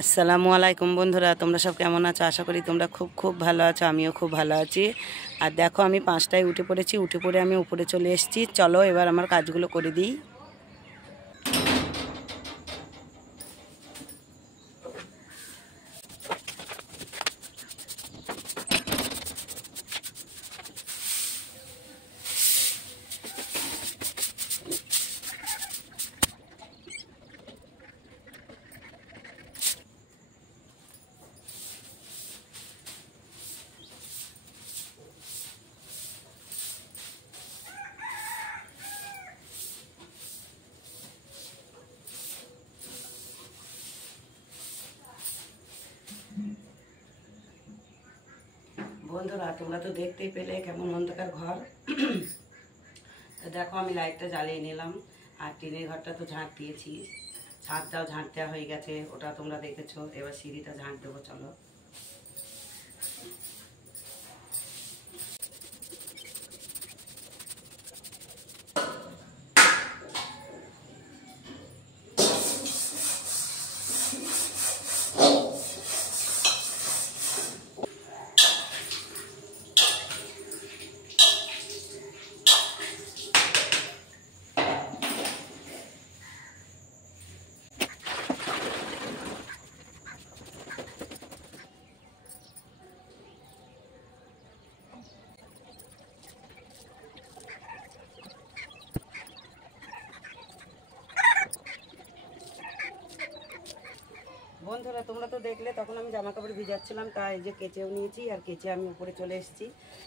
আসসালামু আলাইকুম বন্ধুরা, তোমরা সব কেমন আছো? আশা করি তোমরা খুব খুব ভালো আছো। আমিও খুব ভালো আছি। আর দেখো, আমি 5টায় উঠে পড়েছি। উঠে পড়ে আমি উপরে চলে এসেছি। চলো এবার আমার কাজগুলো করে দিই। বন্ধুরা, তোমরা তো দেখতেই পেলে কেমন অন্ধকার ঘর। তো দেখো, আমি লাইটটা জ্বালিয়ে নিলাম। আর টিনের ঘরটা তো ঝাঁট দিয়েছি, ছাদটাও ঝাঁট দেওয়া হয়ে গেছে, ওটা তোমরা দেখেছো। এবার সিঁড়িটা ঝাঁট দেবো, চলো। বন্ধুরা, তোমরা তো দেখলে তখন আমি জামা কাপড় ভিজাচ্ছিলাম, তাই যে কেচেও নিয়েছি। আর কেচে আমি উপরে চলে এসেছি।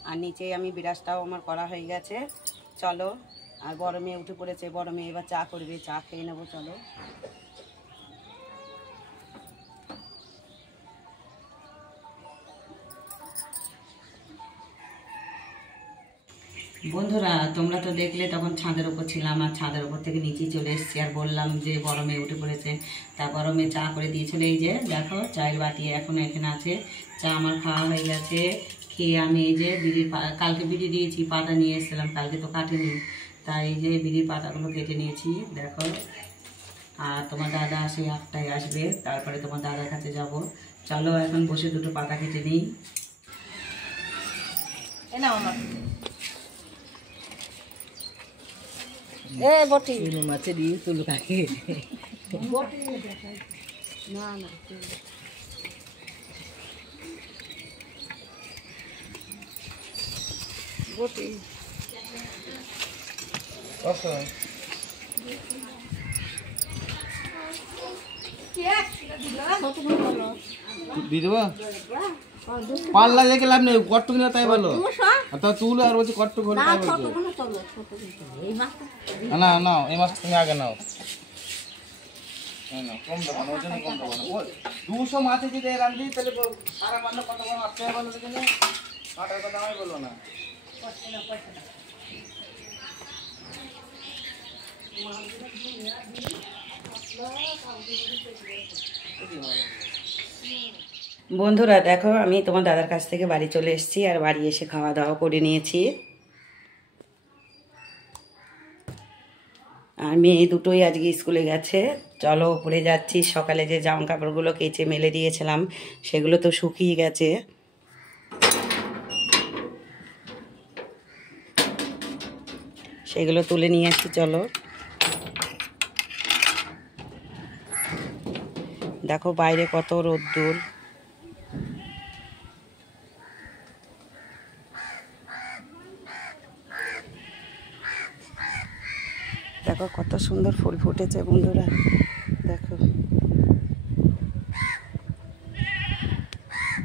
আর নিচে আমি বিরাসটাও আমার করা হয়ে গেছে। চলো। আর বড় মেয়ে উঠে পড়েছে। বড় মেয়ে এবার চা করবে, চা খেয়ে নেবো, চলো। বন্ধুরা, তোমরা তো দেখলে তখন ছাদের উপর ছিলাম। আর ছাদের উপর থেকে নিচেই চলে এসেছি। আর বললাম যে বড় মেয়ে উঠে পড়েছে। তা বড় মেয়ে চা করে দিয়েছিল। এই যে দেখো, চায়ের বাটি এখনো এখানে আছে। চা আমার খাওয়া হয়ে গেছে। খেয়ে আমি এই যে কালকে বিড়ি দিয়েছি, পাতা নিয়ে এসেছিলাম, কালকে তো কাটেনি। তাই এই যে বিড়ির পাতাগুলো কেটে নিয়েছি, দেখো। আর তোমার দাদা সেই 8টায় আসবে, তারপরে তোমার দাদার কাছে যাব। চলো এখন বসে দুটো পাতা কেটে নিই। এ বটি মাছে দিয়ে তুলো কাকে না না বটি দিয়ে দেবো পাল্লা দেখে লাভ নেই, কট্টু কিনা তাই বলো। তা তুলো আর বলছি কট্টু ঘরে তাই বলছো। না না, এই মাছ তুমি আগে নাও। কম দেবো না, ওই জন্য কম দেবো না। 200 মাছে যদি রান্ধি তাহলে সারা বান্না কত বড় 8 টাকা বলো দেখে কাটার কথা আমি বলবো না। বন্ধুরা দেখো, আমি তোমার দাদার কাছ থেকে বাড়ি চলে এসেছি। আর বাড়ি এসে খাওয়া দাওয়া করে নিয়েছি। আর মেয়ে দুটোই আজকে স্কুলে গেছে। চলো উপরে যাচ্ছি। সকালে যে জামা কাপড়গুলো কেচে মেলে দিয়েছিলাম, সেগুলো তো শুকিয়ে গেছে। সেগুলো তুলে নিয়ে আসি, চলো। দেখো বাইরে কত রোদ্দুর। দেখো কত সুন্দর ফুল ফুটেছে বন্ধুরা, দেখো।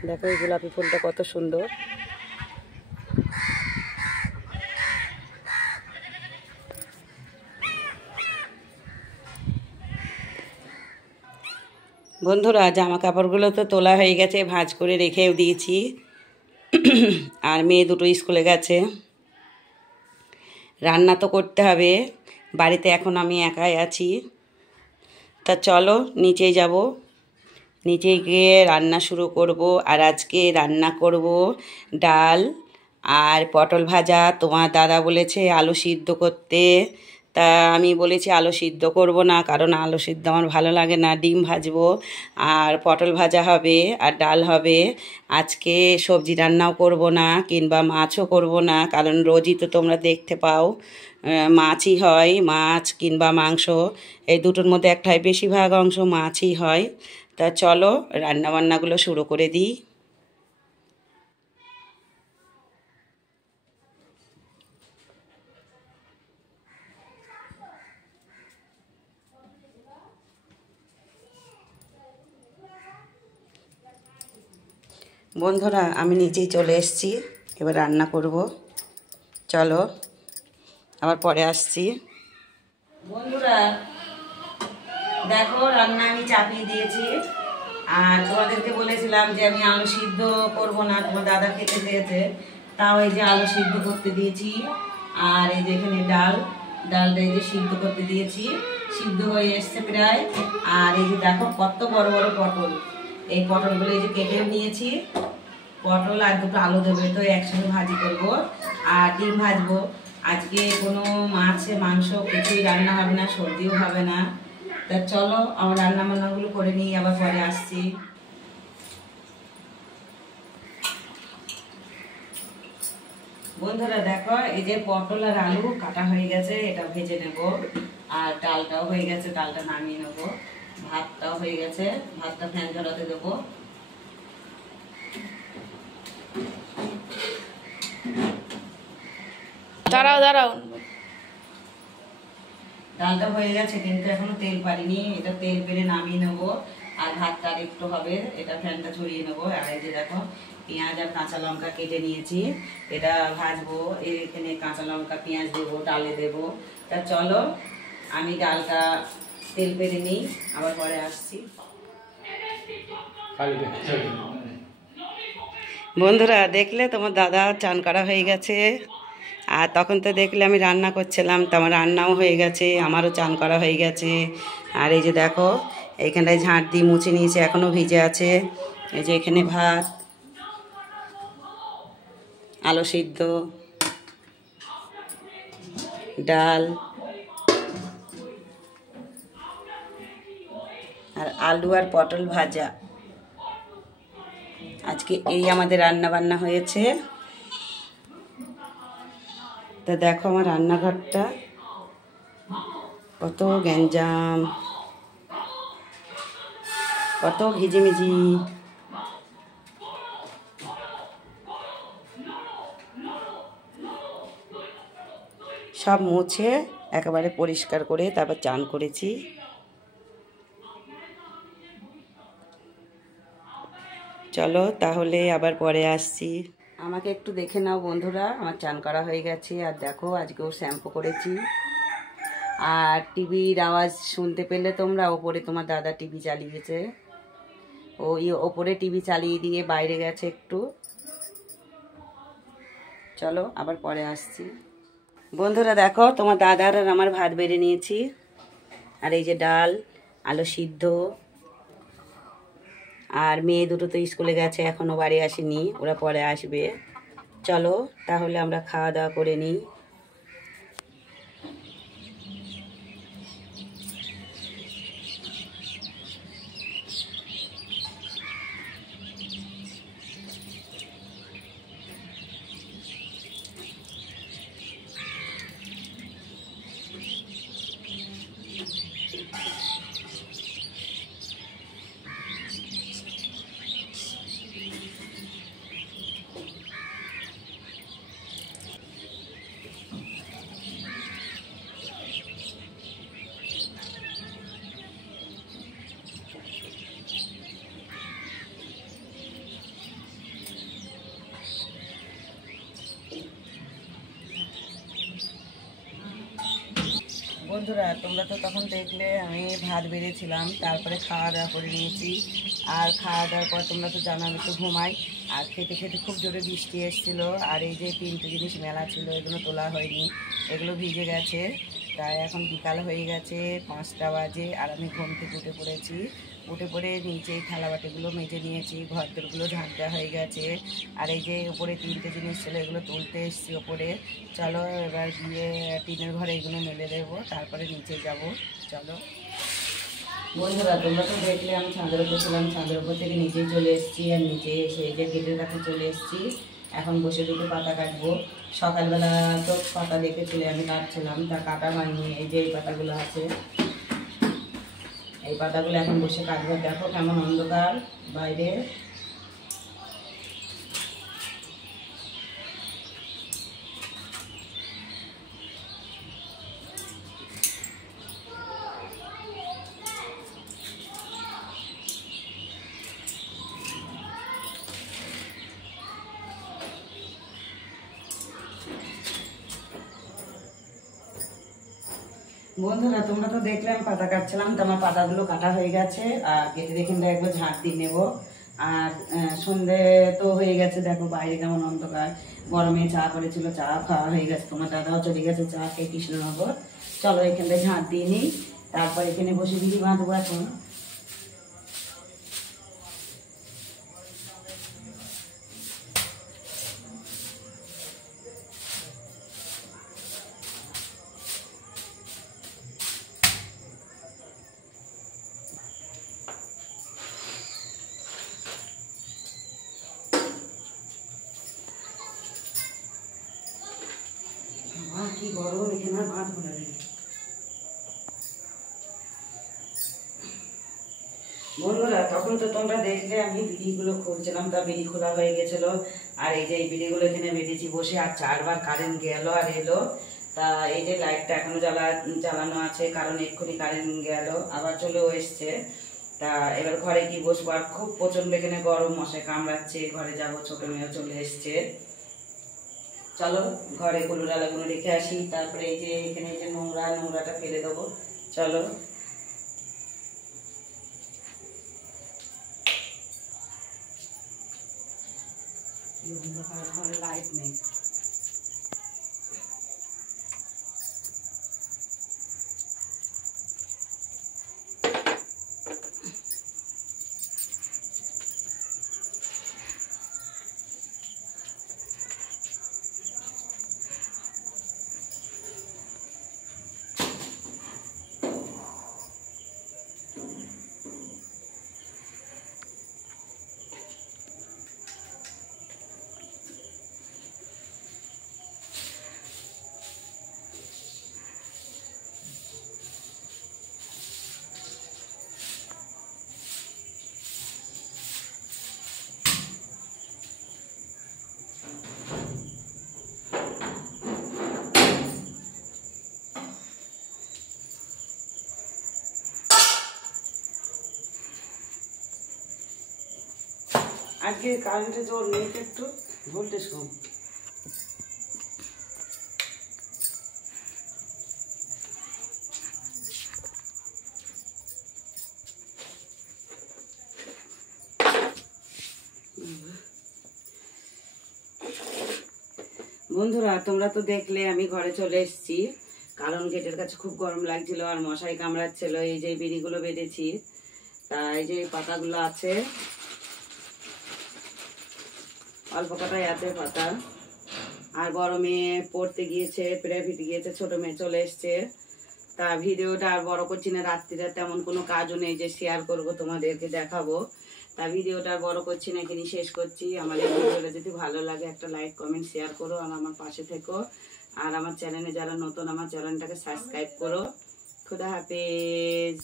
দেখো এই গোলাপি ফুলটা কত সুন্দর। বন্ধুরা, জামা কাপড়গুলো তো তোলা হয়ে গেছে, ভাঁজ করে রেখেও দিয়েছি। আর মেয়ে দুটো স্কুলে গেছে। রান্না তো করতে হবে, বাড়িতে এখন আমি একাই আছি। তা চলো নিচে যাব, নিচে গিয়ে রান্না শুরু করব। আর আজকে রান্না করব ডাল আর পটল ভাজা। তোমার দাদা বলেছে আলু সিদ্ধ করতে, তা আমি বলেছি আলু সিদ্ধ করব না, কারণ আলু সিদ্ধ আমার ভালো লাগে না। ডিম ভাজবো আর পটল ভাজা হবে আর ডাল হবে। আজকে সবজি রান্নাও করব না কিংবা মাছও করব না, কারণ রোজই তো তোমরা দেখতে পাও মাছই হয়, মাছ কিংবা মাংস, এই দুটোর মধ্যে একটাই, বেশিরভাগ অংশ মাছই হয়। তা চলো রান্নাবান্নাগুলো শুরু করে দিই। বন্ধুরা আমি নিজেই চলে এসেছি, এবার রান্না করব। চলো আবার পরে আসছি। বন্ধুরা দেখো রান্না আমি চাপিয়ে দিয়েছি, আর তোমাদেরকে বলেছিলাম যে আমি আলু সিদ্ধ করব না, তোমার দাদা খেতে চেয়েছে, তাও এই যে আলু সিদ্ধ করতে দিয়েছি। আর এই যে এখানে ডালটা এই যে সিদ্ধ করতে দিয়েছি, সিদ্ধ হয়ে এসছে প্রায়। আর এই যে দেখো কত বড় বড় পটল, এই পটলগুলো এই যে কেটে নিয়েছি। পটল আর দুটো আলু দেবে, তো একসঙ্গে ভাজি করব আর ডিম ভাজবো। আজকে কোনো মাছ মাংস কিছুই রান্না হবে না, সবজিও হবে না। তা চলো আমার রান্না বান্নাগুলো করে নিই, আবার পরে আসছি। বন্ধুরা দেখো এই যে পটল আর আলু কাটা হয়ে গেছে, এটা ভেজে নেব। আর ডালটাও হয়ে গেছে, ডালটা নামিয়ে নেব। ভাতটাও হয়ে গেছে, ভাতটা ফ্যান ঝরাতে দেবো। দাঁড়াও ডালটা হয়ে গেছে, কিন্তু এখনো তেল পারিনি, এটা তেল পেরে নামিয়ে নেবো। আর ভাতটা আর একটু হবে, এটা ফ্যানটা ছড়িয়ে নেবো। আর এই যে দেখো পেঁয়াজ আর কাঁচা লঙ্কা কেটে নিয়েছি, এটা ভাজবো। এখানে কাঁচা লঙ্কা পেঁয়াজ দেবো, ডালে দেবো। তা চলো আমি ডালটা তেল পেরে নিই, আবার পরে আসছি। বন্ধুরা দেখলে তোমার দাদা চান করা হয়ে গেছে, আর তখন তো দেখলে আমি রান্না করছিলাম, তো আমার রান্নাও হয়ে গেছে, আমারও চান করা হয়ে গেছে। আর এই যে দেখো এইখানটায় ঝাঁট দিয়ে মুছে নিয়েছে, এখনও ভিজে আছে। এই যে এখানে ভাত, আলু সিদ্ধ, ডাল আর আলু আর পটল ভাজা। আজকে এই আমাদের রান্না বান্না হয়েছে। তা দেখো আমার রান্নাঘরটা কত গ্যাঞ্জাম, কত ঘিজিমিজি। সব মুছে একেবারে পরিষ্কার করে তারপর চান করেছি। চলো তাহলে আবার পরে আসছি। আমাকে একটু দেখে নাও বন্ধুরা, আমার চান করা হয়ে গেছে। আর দেখো আজকেও শ্যাম্পু করেছি। আর টিভির আওয়াজ শুনতে পেলে তোমরা, ওপরে তোমার দাদা টিভি চালিয়েছে, ওই ওপরে টিভি চালিয়ে দিয়ে বাইরে গেছে একটু। চলো আবার পরে আসছি। বন্ধুরা দেখো তোমার দাদার আর আমার ভাত বেড়ে নিয়েছি। আর এই যে ডাল, আলু সিদ্ধ। আর মেয়ে দুটো তো স্কুলে গেছে, এখনও বাড়ি আসেনি, ওরা পরে আসবে। চলো তাহলে আমরা খাওয়া দাওয়া করে নিই। বন্ধুরা তোমরা তো তখন দেখলে আমি ভাত বেড়েছিলাম, তারপরে খাওয়া দাওয়া করে নিয়েছি। আর খাওয়া দাওয়ার পর তোমরা তো জানো আমি তো ঘুমাই। আর খেতে খেতে খুব জোরে বৃষ্টি এসেছিলো। আর এই যে 3টে জিনিস মেলা ছিল, এগুলো তোলা হয়নি, এগুলো ভিজে গেছে। তাই এখন বিকাল হয়ে গেছে, 5টা বাজে, আর আমি ঘুম থেকে উঠে পড়েছি। উঠে পড়ে নিচে থালা বাটিগুলো মেজে নিয়েছি, ঘর দোরগুলো ঝাঁট দেওয়া হয়ে গেছে। আর এই যে উপরে 3টে জিনিস ছিল, এগুলো তুলতে এসেছি ওপরে। চলো এবার গিয়ে টিনের ঘরে এগুলো মেলে দেবো, তারপরে নিচে যাব। চলো বন্ধুরা, তোমরা তো দেখলে আমি ছাদের উপর ছিলাম, ছাদের উপর থেকে নিচেই চলে এসেছি। আর নিচে এসে এই যে গেটের কাছে চলে এসেছি। এখন বসে দুটো পাতা কাটবো। সকালবেলা তো পাতা দেখেছিলে আমি কাটছিলাম, তা কাটা হয়নি। এই যে এই পাতাগুলো আছে, এই পাতাগুলো এখন বসে কাটবো। দেখো কেমন অন্ধকার বাইরে। বন্ধুরা, তোমরা তো দেখলে আমি পাতা কাটছিলাম, তো আমার পাতাগুলো কাটা হয়ে গেছে। আর গেটের এখানটা একবার ঝাঁট দিয়ে নেবো। আর সন্ধে তো হয়ে গেছে, দেখো বাইরে কেমন অন্ধকার। গরমে চা করেছিল, চা খাওয়া হয়ে গেছে। তোমার দাদাও চলে গেছে চা খেয়ে কৃষ্ণনগর। চলো এখানটায় ঝাঁট দিয়ে নিই, তারপর এখানে বসে বিড়ি বাঁধবো এখন। কি গরম এখানে, আর বাঁধবো না। বন্ধুরা, তখন তো তোমরা দেখলে আমি বিড়িগুলো খুলছিলাম, তা বিড়ি খোলা হয়ে গেছিলো। আর এই যে এই বিড়িগুলো এখানে বেঁধেছি বসে। আর 4বার কারেন্ট গেল আর এলো। তা এই যে লাইটটা এখনো জ্বালানো আছে, কারণ এক্ষুনি কারেন্ট গেল, আবার চলেও এসছে। তা এবার ঘরে কি বসবো, আর খুব প্রচন্ড এখানে গরম, মশাই কামড়াচ্ছে। ঘরে যাবো, ছোট মেয়েও চলে এসছে। চলো ঘরে গরুর আলাগুলো রেখে আসি, তারপরে এই যে এখানে এই যে নোংরাটা ফেলে দেবো। চলো ঘরে লাইট নেই। আজকে কারেন্টে জোর নেই, একটু ভোল্টেজ কম। বন্ধুরা, তোমরা তো দেখলে আমি ঘরে চলে এসেছি, কারণ গেটের কাছে খুব গরম লাগছিল আর মশাই কামড়াচ্ছিল। এই যে বিড়িগুলো বেঁধেছি, তা এই যে পাতাগুলো আছে, অল্প কটাই আছে পাতা। আর বড় মেয়ে পড়তে গিয়েছে, প্রাইভেট গিয়েছে, ছোট মেয়ে চলে এসছে। তা ভিডিওটা আর বড় করছি না, রাত্রিরে তেমন কোনো কাজও নেই যে শেয়ার করব তোমাদেরকে দেখাবো। তা ভিডিওটা আর বড় করছি না, এখানেই শেষ করছি। আমার এই ভিডিওটা যদি ভালো লাগে একটা লাইক কমেন্ট শেয়ার করো, আর আমার পাশে থেকো। আর আমার চ্যানেলে যারা নতুন, আমার চ্যানেলটাকে সাবস্ক্রাইব করো। খুদা হাফেজ।